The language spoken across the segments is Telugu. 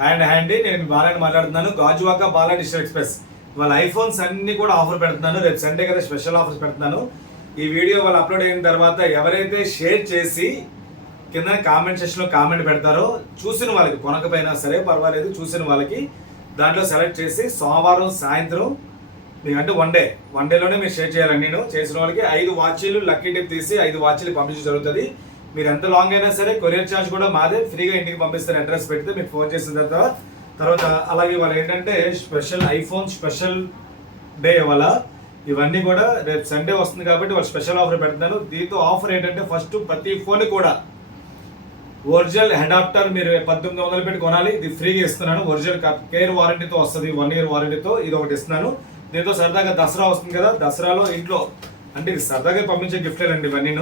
హ్యాండ్ నేను బాలాని మాట్లాడుతున్నాను. గాజువాక బాలా డిజిటల్ ఎక్స్ప్రెస్ వాళ్ళ ఐఫోన్స్ అన్ని కూడా ఆఫర్ పెడుతున్నాను. రేపు సండే కదా స్పెషల్ ఆఫర్స్ పెడుతున్నాను. ఈ వీడియో వాళ్ళు అప్లోడ్ అయిన తర్వాత ఎవరైతే షేర్ చేసి కింద కామెంట్ సెక్షన్లో కామెంట్ పెడతారో చూసిన వాళ్ళకి, కొనకపోయినా సరే పర్వాలేదు, చూసిన వాళ్ళకి దాంట్లో సెలెక్ట్ చేసి సోమవారం సాయంత్రం మీకంటే వన్ డేలోనే మీరు షేర్ చేయాలండి. నేను చేసిన వాళ్ళకి 5 వాచీలు లక్కీ టిప్ తీసి 5 వాచీలు పంపించడం జరుగుతుంది. మీరు ఎంత లాంగ్ అయినా సరే కొరియర్ ఛార్జ్ కూడా మాదే, ఫ్రీగా ఇంటికి పంపిస్తారు. అడ్రస్ పెడితే మీకు ఫోన్ చేసిన తర్వాత అలాగే వాళ్ళు ఏంటంటే స్పెషల్ ఐఫోన్ స్పెషల్ డే ఇవాళ ఇవన్నీ కూడా రేపు సండే వస్తుంది కాబట్టి వాళ్ళు స్పెషల్ ఆఫర్ పెడతాను. దీంతో ఆఫర్ ఏంటంటే ఫస్ట్ ప్రతి ఫోన్ కూడా ఒరిజినల్ అడాప్టర్ మీరు 1800 పెట్టి కొనాలి. ఇది ఫ్రీగా ఇస్తున్నాను. ఒరిజినల్ కేర్ వారంటీతో వస్తుంది, 1 year వారంటీతో ఇది ఒకటి ఇస్తున్నాను. దీంతో సరదాగా దసరా వస్తుంది కదా, దసరాలో ఇంట్లో అంటే ఇది సరదాగా పంపించే గిఫ్ట్లేనండి ఇవన్నీ.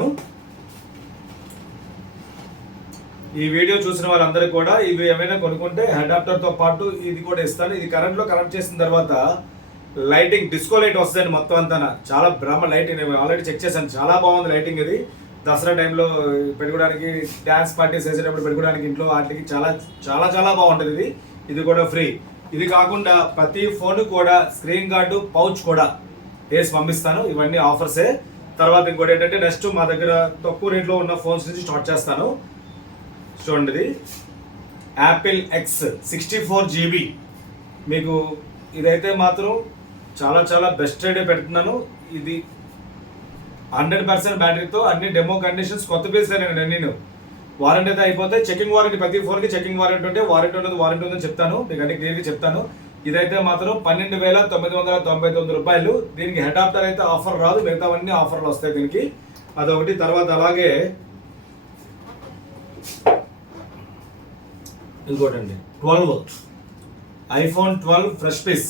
ఈ వీడియో చూసిన వాళ్ళందరికీ కూడా ఇవి ఏమైనా కొనుక్కుంటే అడాప్టర్తో పాటు ఇది కూడా ఇస్తాను. ఇది కరెంట్లో కనెక్ట్ చేసిన తర్వాత లైటింగ్ డిస్కో లైట్ వస్తుందండి మొత్తం అంతా. చాలా బ్రహ్మ లైటింగ్ ఆల్రెడీ చెక్ చేశాను, చాలా బాగుంది లైటింగ్. ఇది దసరా టైంలో పెట్టుకోవడానికి, డ్యాన్స్ పార్టీస్ వేసేటప్పుడు పెట్టుకోవడానికి ఇంట్లో వాటికి చాలా చాలా చాలా బాగుంటుంది. ఇది కూడా ఫ్రీ. ఇది కాకుండా ప్రతి ఫోన్ కూడా స్క్రీన్ గార్డు పౌచ్ కూడా వేసి పంపిస్తాను. ఇవన్నీ ఆఫర్సే. తర్వాత ఇంకోటి ఏంటంటే నెక్స్ట్ మా దగ్గర తక్కువ రేట్లో ఉన్న ఫోన్స్ నుంచి స్టార్ట్ చేస్తాను. చూడండి, ఇది యాపిల్ ఎక్స్ 64 GB. మీకు ఇదైతే మాత్రం చాలా చాలా బెస్ట్ రేటే పెడుతున్నాను. ఇది 100% బ్యాటరీతో అన్ని డెమో కండిషన్స్ కొత్త పీస్ నేను వారంటీ అయితే అయిపోతే చెకింగ్ వారంటీ, ప్రతి ఫోన్కి చెకింగ్ వారంటీ ఉంటే వారంటీ ఉందని చెప్తాను, మీకు అన్ని క్లియర్గా చెప్తాను. ఇదైతే మాత్రం 12,999 రూపాయలు. దీనికి అడాప్టర్ అయితే ఆఫర్ రాదు, మిగతావన్నీ ఆఫర్లు వస్తాయి దీనికి. అదొకటి. తర్వాత అలాగే ఇంకోటండి 12 ఐఫోన్ 12 ఫ్రెష్ పీస్.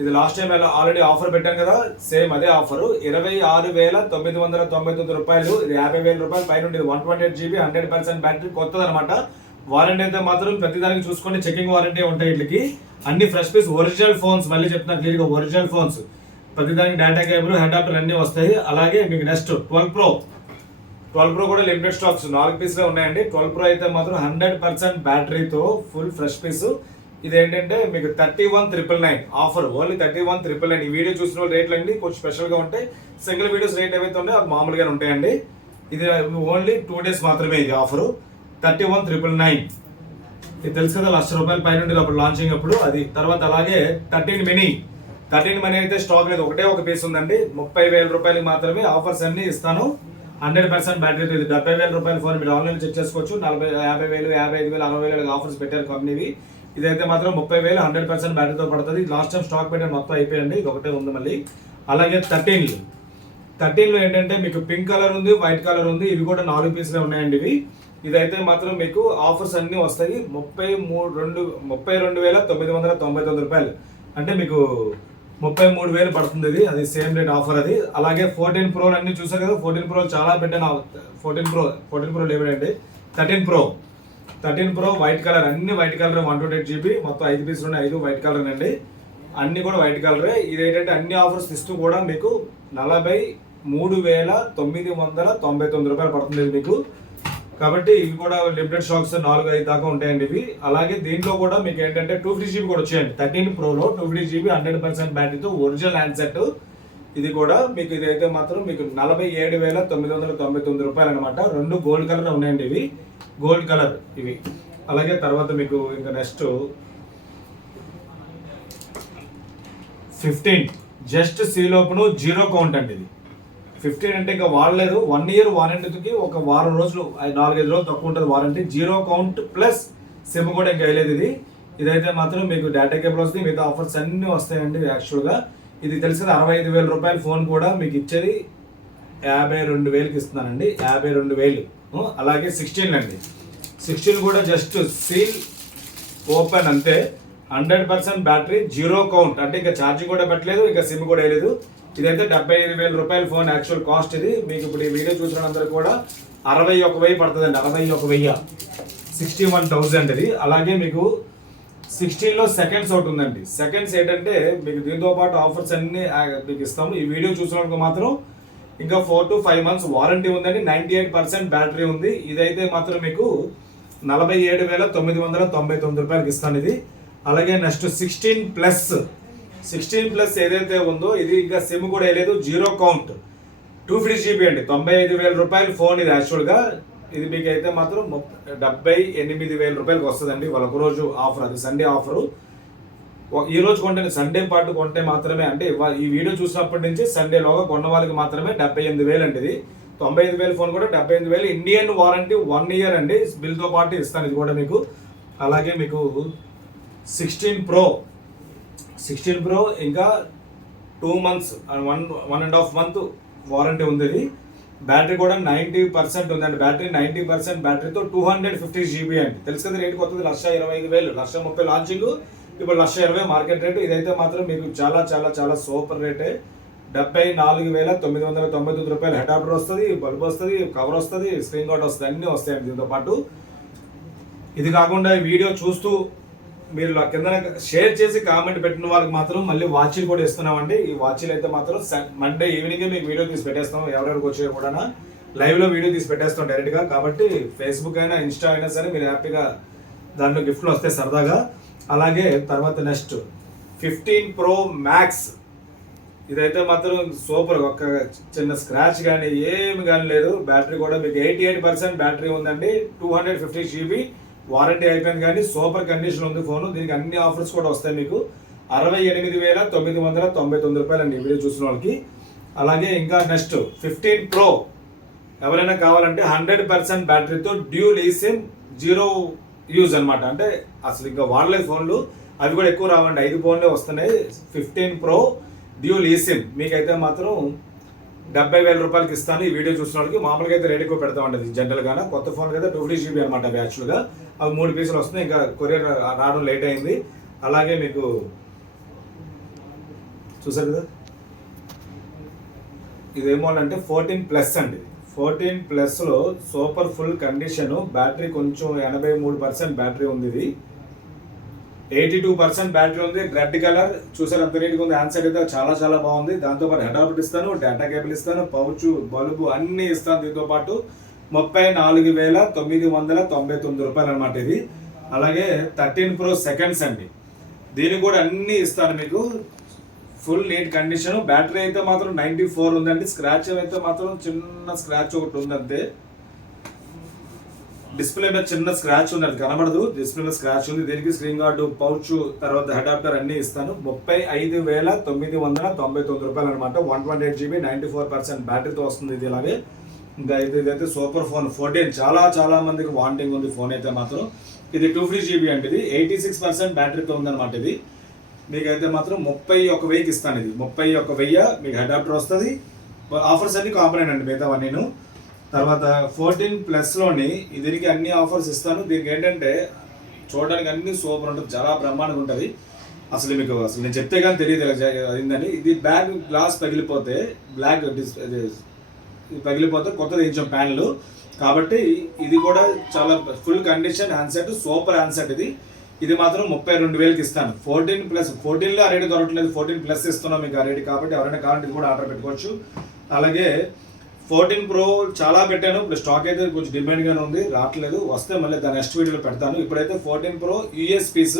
ఇది లాస్ట్ టైం ఆల్రెడీ ఆఫర్ పెట్టాను కదా, సేమ్ అదే ఆఫరు. 26,999 రూపాయలు. ఇది 50,000 రూపాయలు పైన ఉంటుంది. 128 GB 100% బ్యాటరీ, కొత్తది అనమాట. వారంటీ అయితే మాత్రం ప్రతిదానికి చూసుకొని చెకింగ్ వారంటీ ఉంటాయి వీటికి. అన్ని ఫ్రెష్ పీస్ ఒరిజినల్ ఫోన్స్, మళ్ళీ చెప్తున్నాను క్లియర్గా, ఒరిజినల్ ఫోన్స్. ప్రతిదానికి డేటా కేబుల్ అడాప్టర్ అన్నీ వస్తాయి. అలాగే మీకు నెక్స్ట్ 12 Pro కూడా లిమిటెడ్ స్టాక్స్ 4 పీస్లే ఉన్నాయండి. 12 Pro అయితే మాత్రం 100% బ్యాటరీతో ఫుల్ ఫ్రెష్ పీస్. ఇదేంటంటే మీకు 31,999 ఆఫర్, ఓన్లీ 31,999. ఈ వీడియో చూసిన రేట్లు అండి కొంచెం స్పెషల్గా ఉంటాయి. సింగిల్ వీడియోస్ రేట్ ఏవైతే ఉన్నాయో అవి మామూలుగానే ఉంటాయండి. ఇది ఓన్లీ 2 days మాత్రమే ఇది ఆఫరు. 31,999. ఇది తెలుసు కదా, ₹1,00,000 పైన ఉండేది అప్పుడు లాంచింగ్ అప్పుడు అది. తర్వాత అలాగే 13 mini అయితే స్టాక్ లేదు, ఒక పీస్ ఉందండి. 30,000 రూపాయలకి మాత్రమే ఆఫర్స్ అన్ని ఇస్తాను. 100% బ్యాటరీతో. ఇది 70,000 రూపాయల ఫోన్, మీరు ఆన్లైన్ చెక్ చేసుకోవచ్చు. 40,000, 50,000, 55,000, 60,000 ఆఫర్స్ పెట్టారు కంపెనీవి. ఇదైతే మాత్రం 30,000 100% బ్యాటరీతో పడుతుంది. లాస్ట్ టైం స్టాక్ పెట్టాను, మొత్తం అయిపోయింది. ఇది ఒకటే ఉంది మళ్ళీ. అలాగే 13లో ఏంటంటే మీకు పింక్ కలర్ ఉంది, వైట్ కలర్ ఉంది. ఇవి కూడా 4 పీస్లే ఉన్నాయండి ఇవి. ఇదైతే మాత్రం మీకు ఆఫర్స్ అన్నీ వస్తాయి. 32,999 రూపాయలు, అంటే మీకు 33,000 పడుతుంది. ఇది అది సేమ్ రేట్ ఆఫర్ అది. అలాగే 14 Pro అన్ని చూసారు కదా, 14 Pro చాలా పెట్టాను. 14 Pro లేవండి. 13 Pro వైట్ కలర్, అన్ని వైట్ కలర్, 128 GB, మొత్తం 5 పీసులు ఉన్నాయి. 5 వైట్ కలర్ అండి, అన్ని కూడా వైట్ కలరే. ఇదేంటంటే అన్ని ఆఫర్స్ ఇస్తూ కూడా మీకు 43,999 రూపాయలు పడుతుంది ఇది మీకు. కాబట్టి ఇవి కూడా లిమిటెడ్ స్టాక్స్ 4-5 దాకా ఉంటాయండి ఇవి. అలాగే దీంట్లో కూడా మీకు ఏంటంటే 250 GB కూడా వచ్చాయండి. 13 Proలో 250 GB 100% బ్యాటరీతో ఒరిజినల్ హ్యాండ్సెట్. ఇది కూడా మీకు ఇదైతే మాత్రం మీకు 47,999 రూపాయలు అనమాట. 2 గోల్డ్ కలర్ ఉన్నాయండి ఇవి, గోల్డ్ కలర్ ఇవి. అలాగే తర్వాత మీకు ఇంకా నెక్స్ట్ 15 జస్ట్ సీలోపును 0 కౌంట్ అండి. ఇది 15 అంటే ఇంకా వాడలేదు, 1 year వారంటీకి ఒక వారం రోజులు 4-5 రోజులు తక్కువ ఉంటుంది వారంటీ. 0 కౌంట్ ప్లస్ సిమ్ కూడా ఇంకా వేయలేదు ఇది. ఇదైతే మాత్రం మీకు డేటా కేబుల్ వస్తుంది, మిగతా ఆఫర్స్ అన్నీ వస్తాయండి. యాక్చువల్గా ఇది తెలిసి 65,000 రూపాయల ఫోన్ కూడా మీకు ఇచ్చేది 52,000కి ఇస్తున్నానండి. 52,000. అలాగే 16 అండి. 16 కూడా జస్ట్ సీల్ ఓపెన్ అంతే. 100% బ్యాటరీ, 0 కౌంట్, అంటే ఇంకా ఛార్జింగ్ కూడా పెట్టలేదు, ఇంకా సిమ్ కూడా వేయలేదు. ఇదైతే 75,000 రూపాయల ఫోన్ యాక్చువల్ కాస్ట్ ఇది. మీకు ఇప్పుడు ఈ వీడియో చూసిన అందరూ కూడా 61,000 పడుతుందండి. 61,000, 61,000 ఇది. అలాగే మీకు 16లో సెకండ్స్ ఒకటి ఉందండి. సెకండ్స్ ఏంటంటే మీకు దీంతో పాటు ఆఫర్స్ అన్ని మీకు ఇస్తాము. ఈ వీడియో చూసినందుకు మాత్రం ఇంకా 4 to 5 months వారంటీ ఉందండి. 98% బ్యాటరీ ఉంది. ఇదైతే మాత్రం మీకు 47,999 రూపాయలకి ఇస్తాను ఇది. అలాగే నెక్స్ట్ 16 ప్లస్ ఏదైతే ఉందో ఇది ఇంకా సిమ్ కూడా వేయలేదు, 0 కౌంట్ 250 GB అండి. 95,000 రూపాయలు ఫోన్ ఇది. యాక్చువల్గా ఇది మీకు అయితే మాత్రం 78,000 రూపాయలకి వస్తుందండి. వాళ్ళ రోజు ఆఫర్, అది సండే ఆఫరు. ఈ రోజు కొంటే సండే పాటు కొంటే మాత్రమే, అంటే ఈ వీడియో చూసినప్పటి నుంచి సండేలోగా కొన్న వాళ్ళకి మాత్రమే 78,000 అండి ఇది. 95,000 ఫోన్ కూడా 78,000. ఇండియన్ వారంటీ 1 year అండి, బిల్తో పాటు ఇస్తాను ఇది కూడా మీకు. అలాగే మీకు 16 Pro ఇంకా 2 months 1.5 month వారంటీ ఉంది ఇది. బ్యాటరీ కూడా 90% ఉందండి. బ్యాటరీ 90% బ్యాటరీతో 250 GB అండి. తెలుసు కదా, రేటు కొత్తది 1,25,000, 1,30,000 లాంచింగ్, ఇప్పుడు 1,20,000 మార్కెట్ రేటు. ఇదైతే మాత్రం మీకు చాలా చాలా చాలా సూపర్ రేటే. 74,999 రూపాయలు. హెడాప్టర్ వస్తుంది, బల్బ్ వస్తుంది, కవర్ వస్తుంది, స్క్రీన్ గార్డ్ వస్తుంది, అన్నీ వస్తాయండి దీంతో పాటు. ఇది కాకుండా ఈ వీడియో చూస్తూ మీరు కింద షేర్ చేసి కామెంట్ పెట్టిన వాళ్ళకి మాత్రం మళ్ళీ వాచీలు కూడా ఇస్తున్నామండి. ఈ వాచీలు అయితే మాత్రం మండే ఈవినింగ్ మీకు వీడియో తీసి పెట్టేస్తాం. ఎవరెవరికి వచ్చే కూడా లైవ్లో వీడియో తీసి పెట్టేస్తాం డైరెక్ట్గా. కాబట్టి ఫేస్బుక్ అయినా ఇన్స్టా అయినా సరే మీరు హ్యాపీగా దాంట్లో గిఫ్ట్లు వస్తాయి సరదాగా. అలాగే తర్వాత నెక్స్ట్ 15 Pro Max, ఇదైతే మాత్రం సూపర్. ఒక్క చిన్న స్క్రాచ్ కానీ ఏమి కానీ లేదు. బ్యాటరీ కూడా మీకు 88% బ్యాటరీ ఉందండి. 250 GB వారంటీ అయిపోయింది, కానీ సూపర్ కండిషన్ ఉంది ఫోను. దీనికి అన్ని ఆఫర్స్ కూడా వస్తాయి మీకు. 68,999 రూపాయలు అండి వీడియో చూసిన వాళ్ళకి. అలాగే ఇంకా నెక్స్ట్ 15 Pro ఎవరైనా కావాలంటే 100% బ్యాటరీతో డ్యూల్ ఈసిమ్ 0 యూజ్ అనమాట. అంటే అసలు ఇంకా వాడలేదు ఫోన్లు, అవి కూడా ఎక్కువ రావండి, 5 ఫోన్లే వస్తున్నాయి. 15 Pro డ్యూల్ ఈసిమ్ మీకైతే మాత్రం 70,000 రూపాయలకి ఇస్తాను ఈ వీడియో చూసిన వాళ్ళకి. మామూలుగా అయితే రేట్ ఎక్కువ పెడతామండి జనరల్గా. కొత్త ఫోన్కి అయితే 250 GB అనమాట అవి. యాక్చువల్గా అవి 3 పీసులు వస్తున్నాయి, ఇంకా కొరియర్ రావడం లేట్ అయింది. అలాగే మీకు చూసారు కదా, ఇదేమో అంటే 14 Plus అండి. 14 Plusలో సూపర్ ఫుల్ కండిషను. బ్యాటరీ కొంచెం 83% బ్యాటరీ ఉంది ఇది. 82% బ్యాటరీ ఉంది. రెడ్ కలర్ చూసారు ఎంత నీట్గా ఉంది. ఆన్సర్ అయితే చాలా చాలా బాగుంది. దాంతోపాటు అడాప్టర్ ఇస్తాను, డేటా కేబుల్ ఇస్తాను, పౌచ్, బల్బు అన్నీ ఇస్తాను దీంతో పాటు. 34,999 రూపాయలు అనమాట ఇది. అలాగే 13 Pro సెకండ్స్ అండి, దీనికి కూడా అన్నీ ఇస్తాను మీకు. Full neat condition. బ్యాటరీ అయితే మాత్రం 94 ఉందండి. స్క్రాచ్ అయితే మాత్రం చిన్న స్క్రాచ్ ఒకటి ఉందంతే. డిస్ప్లే మీద చిన్న స్క్రాచ్ ఉంది, అది కనబడదు. డిస్ప్లే మీద స్క్రాచ్ ఉంది. దీనికి స్క్రీన్ గార్డు, పౌచ్, తర్వాత అడాప్టర్ అన్నీ ఇస్తాను. 35,999 రూపాయలు అనమాట. 128 GB 94% బ్యాటరీతో వస్తుంది ఇది. ఇలాగే ఇంకా ఇదైతే సూపర్ ఫోన్. 14 చాలా చాలా మందికి వాంటింగ్ ఉంది ఫోన్ అయితే మాత్రం. ఇది 250 GB అంటే ఇది 86% బ్యాటరీతో ఉందన్నమాట. ఇది మీకైతే మాత్రం 31,000కి ఇస్తాను. ఇది 31,000 మీకు అడాప్టర్ వస్తుంది. ఆఫర్స్ అన్ని కాంపొనెంట్ అండి మిగతా నేను. తర్వాత 14 Plusలోని దీనికి అన్ని ఆఫర్స్ ఇస్తాను. దీనికి ఏంటంటే చూడడానికి అన్ని సూపర్ ఉంటుంది, చాలా బ్రహ్మాండంగా ఉంటుంది. అసలు మీకు నేను చెప్తే కానీ తెలియదు అయిందని. ఇది బ్యాగ్ గ్లాస్ పగిలిపోతే, బ్లాక్ పగిలిపోతే కొత్తది వేయించాం ప్యాన్లు. కాబట్టి ఇది కూడా చాలా full condition handset, super handset ఇది. ఇది మాత్రం 32,000కి ఇస్తాను. 14 Plus 14లో ఆ రేటు దొరకట్లేదు, 14 Plus ఇస్తున్నాం మీకు ఆ రేటు. కాబట్టి ఎవరైనా కావాలంటే ఇది కూడా ఆర్డర్ పెట్టుకోవచ్చు. అలాగే 14 Pro చాలా పెట్టాను, ఇప్పుడు స్టాక్ అయితే కొంచెం డిమాండ్గానే ఉంది, రావట్లేదు. వస్తే మళ్ళీ దాని నెక్స్ట్ వీడియోలో పెడతాను. ఇప్పుడైతే 14 Pro USPs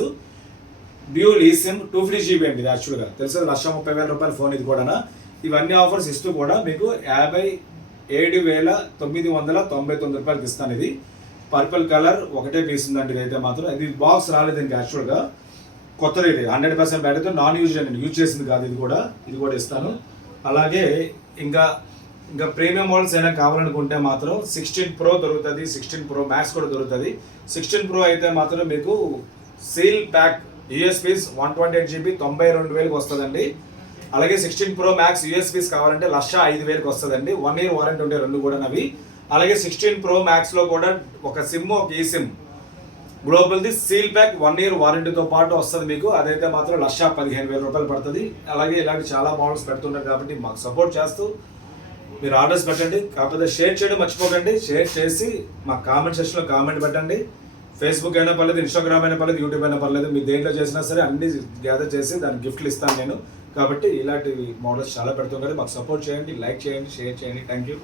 డ్యూల్ ఈసిమ్ 250 GB అండి. ఇది యాక్చువల్గా తెలుసు 1,30,000 రూపాయల ఫోన్ ఇది కూడా. ఇవన్నీ ఆఫర్స్ ఇస్తూ కూడా మీకు 57,999 రూపాయలకి ఇస్తాను. ఇది పర్పుల్ కలర్ ఒకటే పీస్ ఉందండి ఇదైతే మాత్రం. ఇది బాక్స్ రాలేదు ఇంకా యాక్చువల్గా, కొత్తది ఇది. 100% బ్యాటరీతో, నాన్ యూజ్ అండి, యూజ్ చేసింది కాదు ఇది కూడా. ఇది కూడా ఇస్తాను. అలాగే ఇంకా ప్రీమియం మోడల్స్ అయినా కావాలనుకుంటే మాత్రం 16 Pro దొరుకుతుంది, 16 Pro Max కూడా దొరుకుతుంది. 16 Pro అయితే మాత్రం మీకు సీల్ ప్యాక్ USBs 128 GB 92,000కి వస్తుందండి. అలాగే 16 Pro Max USBs కావాలంటే 1,05,000కి వస్తుందండి. 1 year వారంటీ ఉంటే రెండు కూడా అవి. అలాగే 16 Pro Maxలో కూడా ఒక సిమ్, ఒక ఈ సిమ్ గ్లోబల్ది సీల్ ప్యాక్ 1 year వారంటీతో పాటు వస్తుంది మీకు. అదైతే మాత్రం 1,15,000 రూపాయలు పడుతుంది. అలాగే ఇలాంటి చాలా మోడల్స్ పెడుతున్నారు కాబట్టి మాకు సపోర్ట్ చేస్తూ మీరు ఆర్డర్స్ పెట్టండి. కాకపోతే షేర్ చేయడం మర్చిపోకండి. షేర్ చేసి మా కామెంట్ సెక్షన్లో కామెంట్ పెట్టండి. ఫేస్బుక్ అయినా పర్లేదు, ఇన్స్టాగ్రామ్ అయినా పర్లేదు, యూట్యూబ్ అయినా పర్లేదు, మీరు దేంట్లో చేసినా సరే అన్ని గ్యాదర్ చేసి దానికి గిఫ్ట్లు ఇస్తాను నేను. కాబట్టి ఇలాంటి మోడల్స్ చాలా పెడుతుంది. మాకు సపోర్ట్ చేయండి, లైక్ చేయండి, షేర్ చేయండి. Thank you.